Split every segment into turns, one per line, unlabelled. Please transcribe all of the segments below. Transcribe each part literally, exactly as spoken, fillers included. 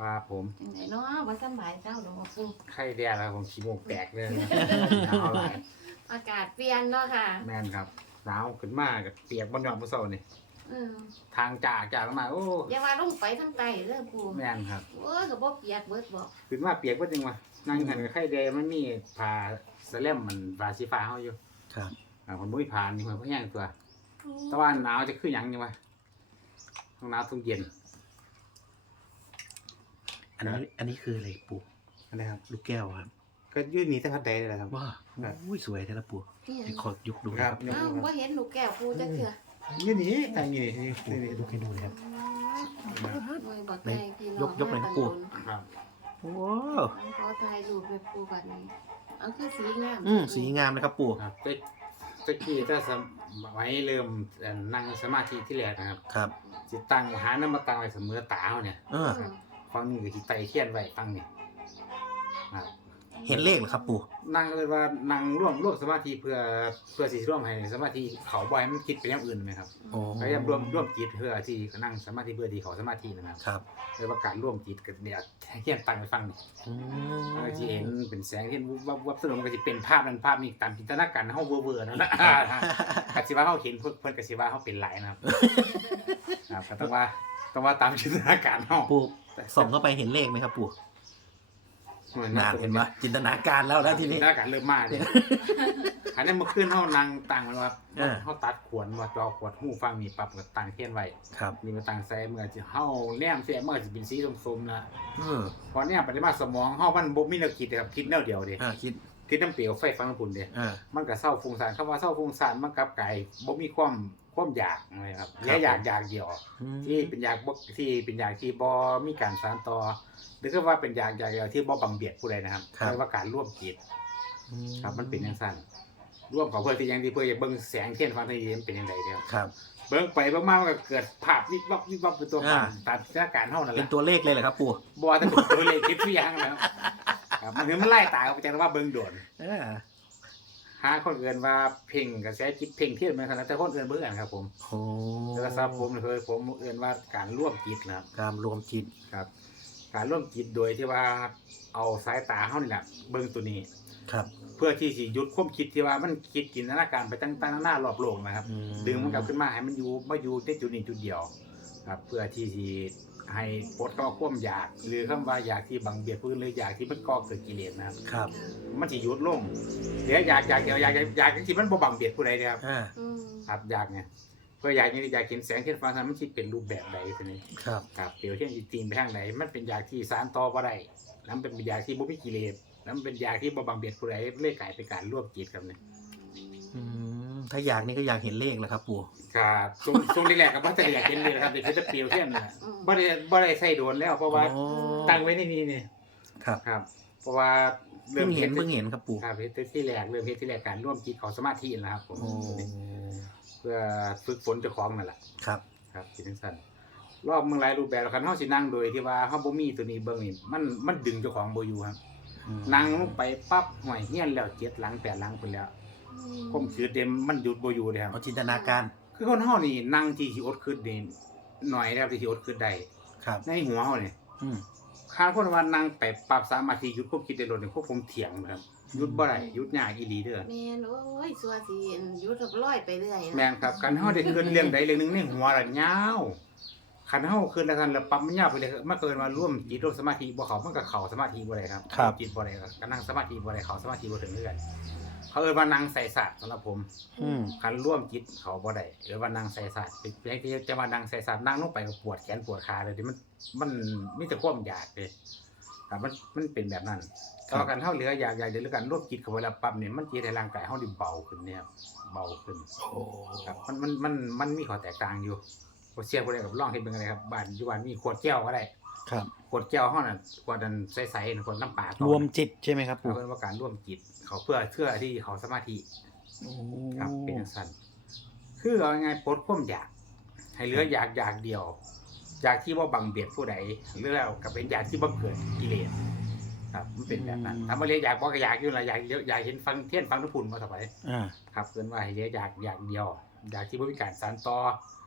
ครับผม
จังไดเนาะบ่สำบายเจ้าดอกปู
ไข้แดงแล้วผมขี้มูกแตกเลยนะหนาวหลาย
อากาศเปลี่ยนเนาะค่ะ
แม่นครับหนาวขึ้นมากเปียกบนยอดภูเขานี่
เออ
ทางจากจากลงมาโอ้
อย่าว่าลงไปทางใต้เด้อปู
แม่นครับ
โอ้ยก็บ่เปียกเบิดบ่
ขึ้นมาเปียกว่าจริงวะนั่งหันกับไข้แดงมันมีผ้าสแลมมันผ้าสีฟ้าเฮาอยู่
ครับ
อ่าผมบ่มีผ้านี่มันก็แห้งตัวแต่ว่าหนาวจะคือหยังนี่วะต้องหนาวต้องเย็น
อันนี้อันนี้คืออะไรปู่
อะไรครับ
ลูกแก้วครับ
ก็ยื่นหนีแต่พัดใดเลยแหละครับ
ว้า
ครับ
โอ้ยสวยแท้ละปู่
นี่
ให้ขอยุกดู
ค
นะ
รั
ครับ บ
อ้าวบ่เห็นลูกแก้วปูจักเทื่อ
ยื่นหนีแต่งนี่นี่
ปู่
นี่
ยกให้ดูเลยครับ
โอ้ยบ่ได้พี่น้อง
ยกยกเลยนะปู่
ครับ
ว้าว
ขอถ่ายรูปให้ปูบัดนี้เอาคือสีงาม
อืมสีงามเลยครับปู่
ครับตะตะกี้ถ้าสมัยเริ่มเอ่อนั่งสมาธิที่แรกนะครับ
ครับ
สิตั้งหาน้ำมาตั้งไว้เสมอตาเฮาเนี่ย
เออ
อืม
ฟังนี่ก็สิไตเขียนไว้ฟังนี่ครับ
เห็นเลขเหรอครับปู่
นั่งเลยว่านั่งร่วมร่วมสมาธิเพื่อเพื่อสิร่วมให้สมาธิเขาบ่ให้มันคิดไปอย่างอื่นไหมครับ
โอ้
พยายามร่วมร่วมจิตเพื่อที่นั่งสมาธิเพื่อที่เขาสมาธินะครับ
ครับ
เลยว่าการร่วมจิตกับเนี่ยเขียนตั้งไปฟังนี่
อื
มันก็
ม
สิเห็นเป็นแสงที่วับวับสนุกมันก็สิเป็นภาพนั้นภาพนี้ตามจินตนาการเฮาเว่อร์ๆนั่นนะกสิว่าเฮาเห็นเพิ่นเพิ่นก็สิว่าเฮาเป็นหลายนะครับ ครับก็ต้องว่าต้องว่าตามจินตนาการเฮา
ปู่ส่องเข้าไปเห็นเลขไหมครับปู่นานเห็นไหมจินตนาการแล้วแล้วที
จิน
นี้
ตนาการเริ่มมาเนี่ยอันนั้นเมื่อคืนเฮานั่งตั้งมันว่า
เออ
เฮาตัดขวนว่าจอขวดหูฟังนี่ปรับกับตั้งเทียนไว้
ครับ
นี่มาตั้งใส่เมื่อสิเฮาแนมเสียเมื่อสิเป็นสีส้มๆนะ
เออ
พอเนี่ยปฏิมาสมองเฮามันบ่มีแนวคิดครับคิดแนวเดียวเด้
อ่าคิด
คิดน้ำเปลวไฟฟังน้ำปุ่นเด้
อ่า
มันก็เศร้าฟุ้งซ่านคำว่าเศร้าฟุ้งซ่านมันกลับกลายบ่มีความความอยากนะครับแค่อยากอยากเดียว
อืม
ที่เป็นอยากบ่ที่เป็นอยากที่บ่มีการสานต่อหรือก็ว่าเป็นอยากอยากเดียวที่บ่บังเบียดผู้ใดนะครับเรียกว่าการร่วมจิตครับมันเป็นจังซั่นร่วมเขาเพื่อที่ยังที่เพื่อจะเบิ่งแสงเทียนฟังที่มันเป็นจังไดเด้อ
ครับ
เบิ่งไปเบิ่งมามันก็เกิดภาพวิบวับวิบวับเป็นตัวภาพ
อ่า
ตามสถานการณ์เฮานั่นแห
เป็น
ละ
ตัวเลขเลยเหรอครับปู่
บ่ว่าแต่เป็นตัวเลขคิดทุกอย่างแล้วครับมันคือมันไล่ตาออกไปจากว่าเบิ่งโดน
เออ
หาคนอื่นว่าเพ่งกระแสจิตเพ่งเทียนเหมือนกันนะแต่คนอื่นเบื่อกันครับผม
โอ้
แต่สำหรับผมเคยผมเอื่นว่าการร่วมจิตนะครับ
การรวมจิต
ครับ การร่วมจิตโดยที่ว่าเอาสายตาเฮานี่แหละเบิ่งตัวนี้
ครับ
เพื่อที่สิหยุดความคิดที่ว่ามันคิดจินตนาการไปตั้งๆหน้ารอบโลกนะครับ
อื
ดึงมันกลับขึ้นมาให้มันอยู่มาอยู่ในจุดนี้จุดเดียวครับเพื่อที่สิให้ปลดเกาความอยาก หรือคำว่าอยากที่บังเบียดผู้อื่นหรืออยากที่มันก่อเกิดกิเลสนะครับ
ครับ
มันสิหยุดลงเดี๋ยวอยากอยากเดี๋ยวอยากอยากอยากที่มันบ่บังเบียดผู้ใดนะครับ
อ่า
อืม
ครับอยากเนี่ยเพื่ออยากนี่อยากเห็นแสงเทียนฟ้านั้นมันสิเป็นรูปแบบใดทีนี้
ครับ
ครับเปลวเทียนสิตีนไปทางไหนมันเป็นอยากที่สารต่อบ่ได้แล้วมันเป็นอยากที่บ่มีกิเลสแล้วมันเป็นอยากที่บ่บังเบียดผู้ใดเลยกลายเป็นการร่วมจิตครับเนี่ย
อืมถ้าอยากนี่ก็อยากเห็นเลขแหละครับปู่
ครับช่วงช่วงแรกๆก็บ่แต่อยากเห็นเลยนะครับแต่คือจะเปลวเทียนน่ะ
อืม
บ่ได้บ่ได้ใช้โดนแล้วเพราะว่า
โอ้
ตั้งไว้ในนี้นี่
ครับ
ครับ เพราะว่า
เพิ่งเห็นเพิ่งเห็นครับปู่
ครับเฮ็ดที่แรกเริ่มเฮ็ดที่แรกการร่วมจิตเข้าสมาธินะครับผม
โอ้
เพื่อฝึกฝนเจ้าของนั่นแหละ
ครับ
ครับสิจังซั่นรอบเมืองหลายรูปแบบแล้วคันเฮาสินั่งโดยที่ว่าเฮาบ่มีตัวนี้เบิ่งนี่มันมันดึงเจ้าของบ่อยู่ครับ
อืม
นั่งลงไปปั๊บห่วยเฮียนแล้วเจ็ดหลังแปดหลังพุ่นแล้วความคิดเต็มมันหยุดบ่อยู่เลยครับ
เอาจินตนาการ
คือคนเฮานี่นั่งที่สิอดคิดนี่หน่อยแล้วที่สิอดคิดได้
ครับ
ในหัวเฮานี่
อืม
คานคนว่านั่งไปปรับสามนาทีหยุดความคิดได้โลดนี่พวกผมเถียงนะครับหยุดบ่ได้หยุดยากอีหลีเด้อ
แม่นโอ้ยสัวสิหยุดกับร้อยไปเรื่อยนะ
แม่นครับคันเฮาได้คิดเรื่องใดเรื่องหนึงในหัวละยาวคันเฮาคิดแล้วกันแล้วปรับมันยาวไปเลยมันเกินมาร่วมจิตร่วมสมาธิบ่เข้ามันก็เข้าสมาธิบ่ได้ครับ
ครับ
จิตบ่ได้ครับก็นั่งสมาธิบ่ได้เข้าสมาธิบ่ถึงเรื่อยเขาเอิ้นว่านั่งใส่ศาสตร์สำหรับผม
อืม
คันร่วมจิตเขาบ่ได้หรือว่านั่งใส่ศาสตร์เป็นเพียงที่จะมานั่งใส่ศาสตร์นั่งลงไปก็ปวดแขนปวดขาเลยที่มันมันมีแต่ความอยากเลยครับมันมันเป็นแบบนั้นแต่ว่าการเฮาเหลืออยากอยากเดี๋ยวการร่วมจิตกับเวลาปรับเนี่ยมันจิตให้ร่างกายเฮาดิเบาขึ้นเนี่ยครับเบาขึ้น
โอ้
ครับมันมันมันมันมีข้อแตกต่างอยู่บ่เสียบ่ได้กับลองเฮ็ดเบิ่งอะไรครับบ้านอยู่บ้านมีขวดแก้วก็ได้
ครับ
ขวดแก้วเฮาน่ะขวดนั้นใสๆน่ะขวดน้ำปลาร
วมจิตใช่ไหมครับ
เพิ่
ปู่
นว่าการร่วมจิตเขาเพื่อเพื่อที่เขาสมาธิ
โอ้
ครับเป็นจังซั่นคือเอาง่ายๆปลดความอยาก ให้เหลืออยากอยากเดียวอยากที่บ่บังเบียดผู้ใดหรือแล้วก็เป็นอยากที่บ่เกิดกิเลสครับมันเป็นแบบนั้นถ้าบ่เรียกอยากบ่ก็อยากอยู่ล่ะอยากอยากเห็นฟังเทียนฟังทุพุ่นมาต่อไป
อ่า
ครับเพิ่นว่าให้เหลืออยากอยากเดียว อยากที่บ่มีการสานต่อ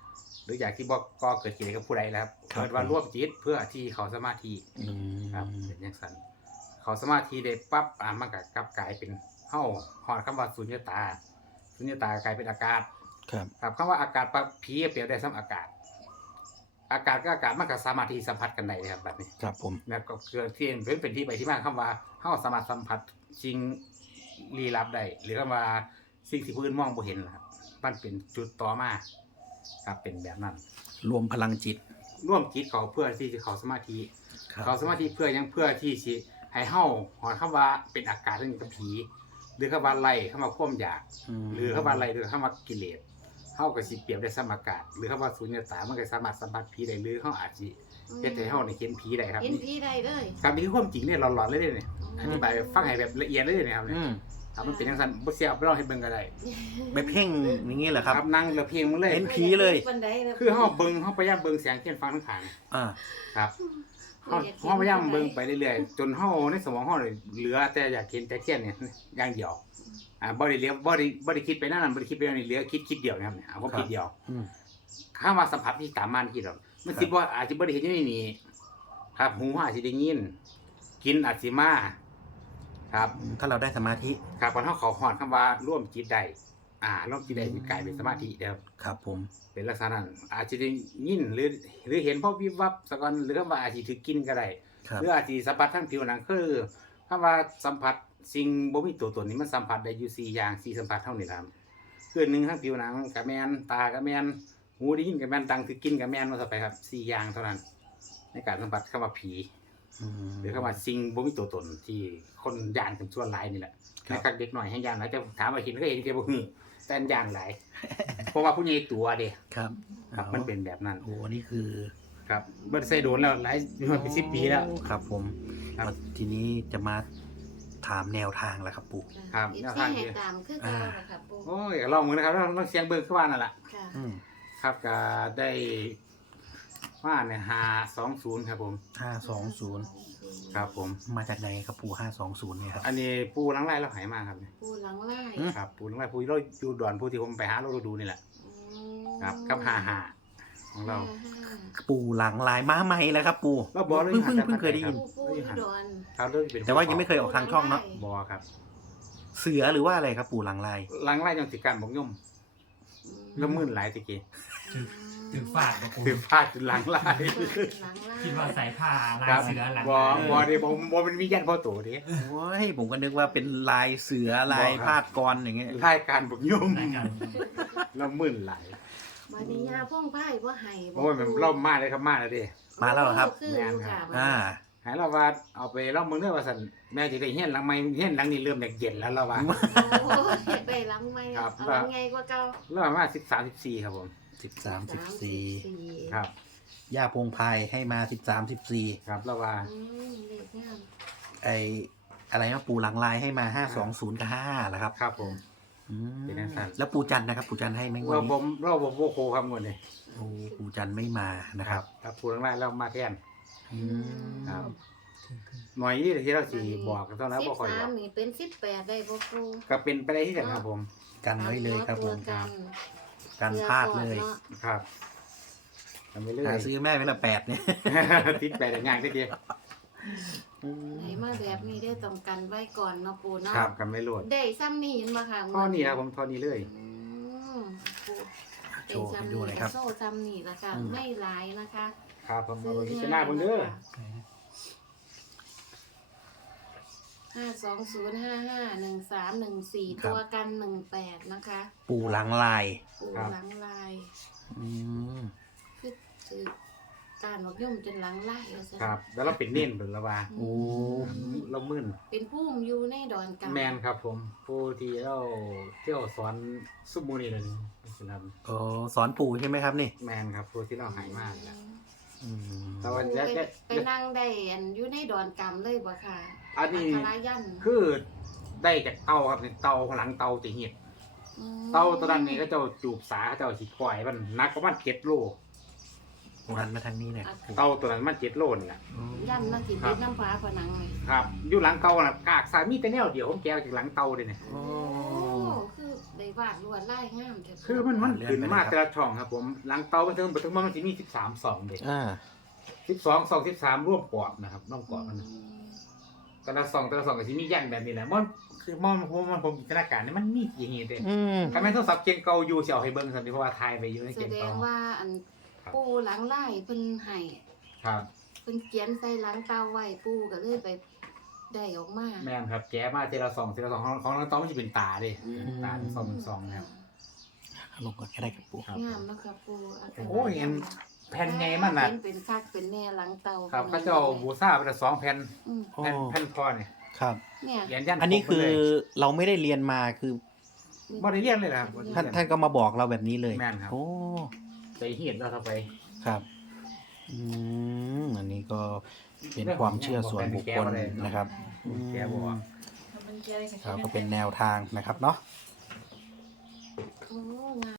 รืออยากที่บอกก็เกิดกิเลสกับผู้ใดแล้วครับ
ครับ
เกิดว่าร่วมจิตเพื่อที่เขาสมาธิ
อืม
ครับเป็นอย่างนั้นเขาสมาธิได้ปั๊บอ่ามันก็กลับกลายเป็นเฮาฮอดคำว่าสุญญตาสุญญตากลายเป็นอากาศ
ครับ
ครับคำว่าอากาศปั๊บผีเปรียบได้ซ้ำอากาศ อากาศกับอากาศมันก็สามารถที่สัมผัสกันได้เลยครับแบบนี้
ครับผม
แล้วก็เกิดที่เป็นเป็นที่ไปที่มาคำว่าเฮาสามารถสัมผัสสิ่งลี้ลับได้หรือคำว่าสิ่งที่ผู้อื่นมองบ่เห็นนะครับมันเป็นจุดต่อมาครับเป็นแบบนั้น
รวมพลังจิต
ร่วมจิตเขาเพื่อที่จะเขาสมาธิ
ครับ
เขาสมาธิเพื่อยังเพื่อที่สิให้เฮาหอนคำว่าเป็นอากาศที่มีกับผี หรือคำว่าไล่คำว่าความอยาก
ม
หรือคำว่าไล่หรือคำว่ากิเลสเฮาก็สิเปรียบได้สมอากาศ หรือคำว่าสุญญตามันก็สามารถสัมผัสผีได้หรือเฮาอาจสิเฮ็ดให้เฮาได้เห็นผีได้ครับ
เห็น
นี่
ผีได้เลย
ครับนี่คือความจริงเนี่ยหลอนๆเลยเด้เนี่ยอธิบายฟังให้แบบละเอียดเลยเนี่ยครับเนี่ย
อืม
ครับมันเป็นจังซั่นบ่เสียเอาไปลองให้เบิ่งก็ได้
ไปเพ่งอย่างนี้เหรอครับ
ครับนั่งแล้วเพียงมึงเลย
เห็น ผีเลย
ปันไดลย
คือเฮาเบิ่งเฮาพยายามเบิ่งแสงเทียนฟังทั้งขาง
อ่า
ครับเฮาเฮาพยายามเบิ่งไปเรื่อยๆจนเฮาในสมองเฮาเนี่ยเหลือแต่อยากเห็นแต่เทียนเนี่ยอย่างเดียวอ่าบ่ได้เลี้ยวบ่ได้บ่ได้คิดไปนั่นนั่นบ่ได้คิดไปนั่นนี่เหลือคิดคิดเดียวนะครับเนี่ยเอาความคิดเดียว
อืม
คำว่าสัมผัสที่ตามมาคิดหรอกมันสิบ่อาจสิบ่ได้เห็นอยู่ในนี้ครับหูอาจสิได้ยิน กินอาจสิมาครับ
ถ้าเราได้สมาธิ
ครับก่อนเฮาเข้าฮอดคำว่าร่วมจิตได้อ่าร่วมจิตได้สิกลายเป็นสมาธิเด้อ
ครับผม
เป็นลักษณะนั้นอาจจะได้ยินหรือหรือเห็นพ่อวิบวับสะก่อนหรือว่าอาจจะถือกินก็ได้
ครับ
หรืออาจจะสัมผัสทั้งผิวหนังคือคำว่าสัมผัสสิ่งบ่มีตัวตนนี่มันสัมผัสได้อยู่สี่อย่างสี่สัมผัสเท่านี้ล่ะครับคือหนึ่งทั้งผิวหนังกับแมนตากับแมนหูได้ยินกับแมนดังถือกินกับแมนว่าต่อไปครับสี่อย่างเท่านั้น ในการสัมผัสคำว่าผี
อืม
หรือคำว่าสิ่งบ่มีตัวตนที่คนย่านกันส่วนหลายนี่แหละ
ครับ
นะครับเด็กหน่อยให้ย่านหลายจะถามว่าเห็นก็เห็นแค่บ่ฮู้แต่อันย่านหลาย เพราะว่าผู้ใหญ่ตัวเด้
ครับ
ครับมันเป็นแบบนั้น
โอ้นี่คือ
ครับเบิดใส่โดนแล้วหลายมันเป็นสิบปีแล้ว
ครับผม
ครับ
ทีนี้จะมาถามแนวทางแล้วครับปู่
ครับ
ที่
แนวทาง
ให้ตามคือเก่าล่ะครับปู่
โอ้ยลองมือนะครับลองลองเสียงเบิกขึ้นมานั่นแหละ
ค่ะ
อืม
ครับก็ได้ว่าเนี่ยหาสองศูนย์ครับผม
ห้าสองศูนย์
ครับผม
มาจากไหนครับปู่ห้าสองศูนย์เนี่ยครับ
อันนี้ปูหลังไร่เราหายมาครับเนี่ย
ปู่หลังไล่
อืม
ครับปูหลังไร่ปูเราอยู่ดอนปูที่ผมไปหาเราดูนี่แหละ
อืม
ครับกับหาหาของเรา
ห้า
ปู่หลังลายม้าไหมแล้วครับ ปู่
เราบอกเลย
เพิ่งเพิ่ง
หา
เพิ่งเคยได้ยิน
ปู่ปู่อยู่ดอน
ครับเรื่องเป็น
แต่ว่ายังไม่เคยออกทางช่องเนาะ
บอครับ
เสือหรือว่าอะไรครับปู่หลังลาย
หลังไร่ยังติดการบอกย่อมแล้วมื่นหลายตะกี้
ถือถือฝาดกับปู
คือพลาดจนหลังไร่
หลังไล่
คิดว่าสายผ้าลา
ค
ย
รับ
เสือหลัง
บอบอเดี๋ยวผมบอเป็นวิญญาณพ่อตู่ดิ
โอ้ยผมก็นึกว่าเป็นลายเสือลาย
บอกครับ
พาดกรอย่างเงี้ย
รายการบอกย่อม
รายการ
แล้วมื่นหลาย
บัดนี้ยาพ่องไพ่บ่ให้
โอ้ยมันเล่ามาเลยครับมาเลยดิ
มาแล้วเหรอครับ
คืออยู่ค่ะ
อ่า
หายเราว่าเอาไปเล่าเมืองเด้อว่าสันแม่จะได้เฮี้ยนหลังไม้เฮี้ยนหลังนี้เริ่มอยากเย็นแล้วเราว่า
โอ้ยอยากได้หลังไม้
ครับ
เอาหลังไงกว่าเก่า
เราว่าสิบสามสิบสี่ครับผม
สิบสามสิบสี่
ครับ
ย่าพงพายให้มาสิบสามสิบสี่
ครับเราว่า
อืมเลขงาม
ไออะไรนะปู่หลังลายให้มาห้าสองศูนย์กับห้าเหรอครับ
ครับผม
อืม
เป็นอย่างนั้น
แล้วปู่จันทร์นะครับ ปู่จันทร์ให้ไหมงว
เรา
ด
ผ
นี้
มเราผมโบโคครับงวดนี้
โอ้ปู่จันทร์ไม่มานะครับ
ครับพูดง่ายๆเรามาแทน
อืม
ครับ หน่อยนี่ที่เราสีบอกกันเท่านั้น
สิ
บ่
บ
ค่อย
สา
บอ
ม
ก
นี่เป็นสิบแปดได้บ่ครู
ก็เป็นไปได้ที่กันครับผม
กันไว้เลยครับผม
กัน
กันพลาดเลย
ครับทำไปเรื่อ
หาย ซื้อแม่เวลาแปดเนี่ย
ติดแปดง่ายได้เดียว
ไหนมาแบบนี้ได้ต้องกันไว้ก่อนเนาะปูเนาะ
ครับกันไม่โหลด
ได้ซ้ำนี่เห็นบ่ค่ะ
ข้อนี้ครับผมข้อนี้เลย
อืมปู
โชว์ให้ดูหน่อยครับ
โซ่ซ้ำนี่ละค่ะ
อืม
ไม่หลายนะคะ
ครับผมเอาไปพิจารณาเบิ่งเด้อ
ห้าสองศูนย์ห้าห้าหนึ่งสามหนึ่งสี่
ครับ
ตัวกันหนึ่งแปดนะคะ
ปู่หลังลาย
ปูหลังลาย
อืม
คือคือการบอกย่อมจนหลังไล่เอาซะ
ครับ แล้วเราเป็นเน้นเป็นละว่า
โอ้
เรามึน
เป็นผู้มอยู่ในดอนกำ
แมนครับผมผู้ที่เราเที่ยวสอนซุปมูนี่เลยนี่ครับ
โอ้สอนปู่ใช่ไหมครับนี่
แมนครับผู้ที่เราหายมากนะ
อืม
แต่ว่า
ปู
จะ
ไป
จะ
ไปนั่งได้อันอยู่ในดอนกำเลยบ่ค่ะ
อันนี้
คารายัน
คือได้จากเตาครับเตาข้างหลังเตาจะเหียด
อืม
เตาตัวนั้นนี่ก็เจ้าจูบสาเขาเจ้าฉีดปล่อยมันหนักประมาณเจ็ดโล
หันมาทางนี้เนี่ย
เตาตัวนั้นมันเจ็ดโลนี่แหละ
ยันมากิน
ครั
ดิ
บ
นน้ำปลาผนังเลย
ครับ อยู่หลังเตาน่ะกากสายมีแต่แนวเดียวผมแก้วจากหลังเตาเลยเนี่ย
โอ้
โอ้คือได้วาดลวดลายงามเถอะ
คือมันมัน
เลื่อน
ขึ้น
ไปเลย
มา
ครับ
แต่ละช่องครับผมหลังเตาไปถึงไปถึงมันสิมีสิบสามสองเด็ก
อ่า
สิบสองสองสิบสามร่วมกรอบนะครับร่วมกรอบมัน
อืม
แต่ละสองแต่ละสองก็สิมียันแบบนี้แหละมันคือมันผมมันผมจินตนาการนี่มันมีอย่างงี้เด้
อืม
ถ้าแม่นโทรศัพท์เกียงเก่าอยู่สิเอาให้เบิ่งซั่นเพราะว่าถ่ายไปอยู่ใน
แส
เกียง
ด
เก่าง
ว่าอัน
ครับ
ปูหลังไล่เพิ่นให้
ครับ
เพิ่นเขียนใส่หลังเตาไว้ปูก็เลยไปได้ออกมา
แม่นครับแกะมาทีละสองทีละสองของของน้องต้องมันสิเป็นตาเด้
อืม
ตาเป็นสองเป็นสองนะครับ
ลงก่อนก็ได้ครับปู่
ครับ
งามเนาะครับปูาจารย์
โอ้ยเอ็นแผ่นใหญ่มันน่ะ
เห็นเป็นคักเป็นแน่หลังเตา
ครับเขาจะเอาบูซ่าไปละสองแผ่น
อืม
โอ้
แผ่นแผ่นพอเนี่ย
ครับ
เนี่ย
เหรียญยัน
อันนี้
รบหม
คื
ด
อ
เลย
เราไม่ได้เรียนมาคือ
บ่ได้เรียนเลยนะครับ
ท่านท่านก็มาบอกเราแบบนี้เลย
แม่นครับ
โอ้
ไปเฮ็ดแล้วเข้าไป
ครับ อืม อันนี้ก็เป็นความเชื่อส่วนบุคคลนะครับ
แกบอกว่า
ครับก็เป็นแนวทางนะครับเนาะ
โอ้งาม